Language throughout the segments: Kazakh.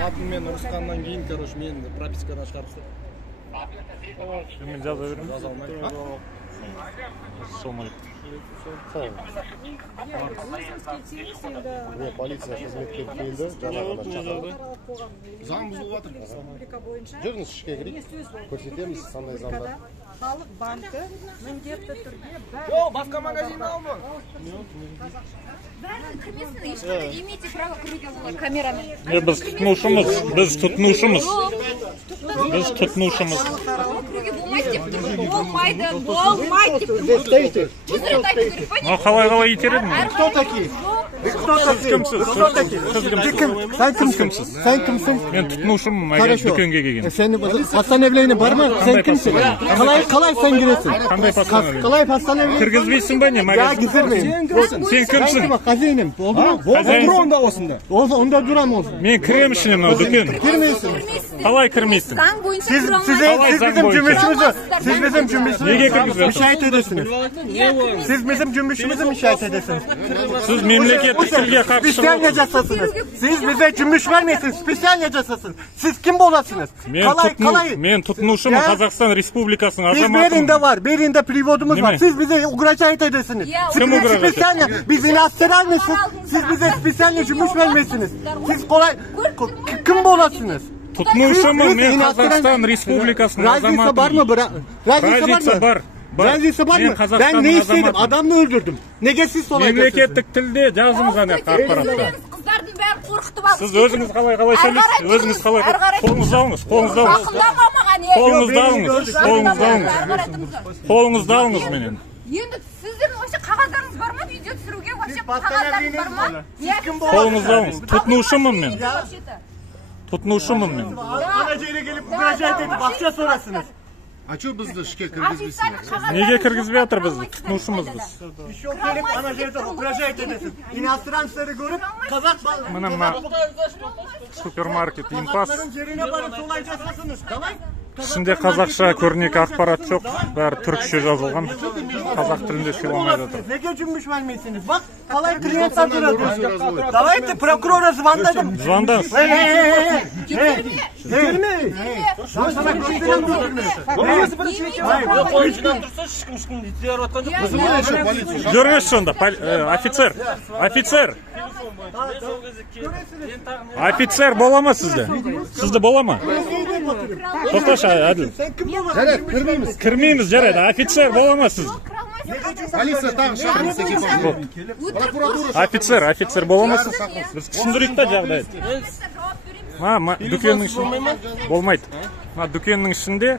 қатынмен ұрысқаннан кейін, короче, мен пропискадан шығарып тастады. Мен жаза беремін. Жаза алмаймын. Ассалаумағалейкум. Полиция қызметкері келді, жаңағыдан шақырды. Заң бұзылып жатыр. Жүріңіз ішке кірейік, көрсетеміз қандай заңдар. Халық банкі міндетті түрде Жоқ, басқа магазин алмын. Бәрін кірмесін, ешқандай имейте право кіруге болады камерамен. Біз тұтынушымыз. Біз тұтынушымыз. Біз тұтынушымыз. Кіруге болмайды деп тұрмын. Болмайды, болмайды деп тұрмын. Жүз рет айту керек, понятно? Қалай итереді? Кто такие? Вы кто такие? Кімсіз? Кто такие? Ты кім? Сен кімсің? Сен кімсің? Мен тұтынушымын, мәгер дүкенге келген. Сен постановление бар ма? Сен кімсің? Қалай сен кіресің? Қандай постановление? Қалай постановление? Кіргізбейсің ба не магазин? Сен кімсің? Хозяиным. Онда осында. Онда durам olsun. Мен кірем ішіне мынау дүкен. Кірмейсің. Қалай кірмейсің? Заң бойынша Siz кіре bizim cümbüşümüzü müşahit edesiniz. Siz bizim cümbüşümüzü müşahit edesiniz. Siz memleketlik tilge Spesiyal kapışın. necasasınız. Siz bize cümbüş vermeyesiniz. Spesiyal necasasınız. Siz kim bolasınız? Men tutunuşumum Kazakistan Respublikasının Biz azamatım. birinde var. Birinde privodumuz var. Siz bize uğraşayet edesiniz. Kim uğraşayet? Biz inatseler misiniz? Siz bize spesiyal cümbüş vermeyesiniz. Siz kolay kim bolasınız? Tutunuşumum men Kazakistan Respublikasının Razıysa var mı? Razıysa var. Razıysa var mı? Ben ne istedim? Adamını öldürdüm. Nege siz olay Memleketlik tilde жазыңыз ана ақпаратта. Қыздардың бәрін қорқытып алып. Сіз өзіңіз қалай сөйлейсіз? Өзіңіз қалай? Қолыңызды алыңыз, қолыңызды алыңыз. Ақылдама маған, Қолыңызды алыңыз, қолыңызды алыңыз. Қолыңызды алыңыз менен. Енді сіздердің вообще қағаздарыңыз бар ма? Видео түсіруге вообще қағаздарыңыз бар ма? Қолыңызды алыңыз. Тұтынушымын мен. Тұтынушымын мен. Aracıyla gelip müracaat edip akça sorasınız. А что бізді ішке кіргізбейсің? Неге кіргізбей жатыр бізді? Тұтынушымыз біз. İş yok gelip anacıyla müracaat edesin. İnastiransları görüp kazak Мына супермаркет импас. Yerine varıp solay жасасınız. Давай. Ішінде қазақша көрнекі ақпарат жоқ. Бәрі түркше жазылған. Қазақ тілінде сөйлемейді жатыр. Неге cümbüş vermeyesiniz? Bak kalay kliyent satıyoruz. Давайте прокурора звонdadım. Звондаңыз. Ben sana göstereyim mi? Жүріңіз сонда, офицер. Офицер. Офицер бола ма сізді? Сізді бола ма? Тоқташы, Әділ. Жарайды, кірмейміз. Кірмейміз, жарайды. Офицер бола ма сіз? Полиция тағы шақырыңыз екипаж. Офицер бола ма сіз? Біз түсіндірейік та жағдайды. Дүкеннің ішінде болмайды. Дүкеннің ішінде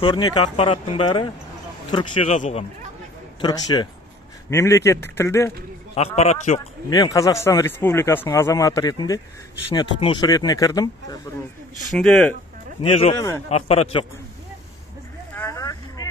көрнекі ақпараттың бәрі түркше жазылған. Түркше. Мемлекеттік тілде ақпарат жоқ. Мен Қазақстан Республикасының азаматы ретінде ішіне тұтынушы ретіне кірдім. Ішінде не жоқ? Ақпарат жоқ.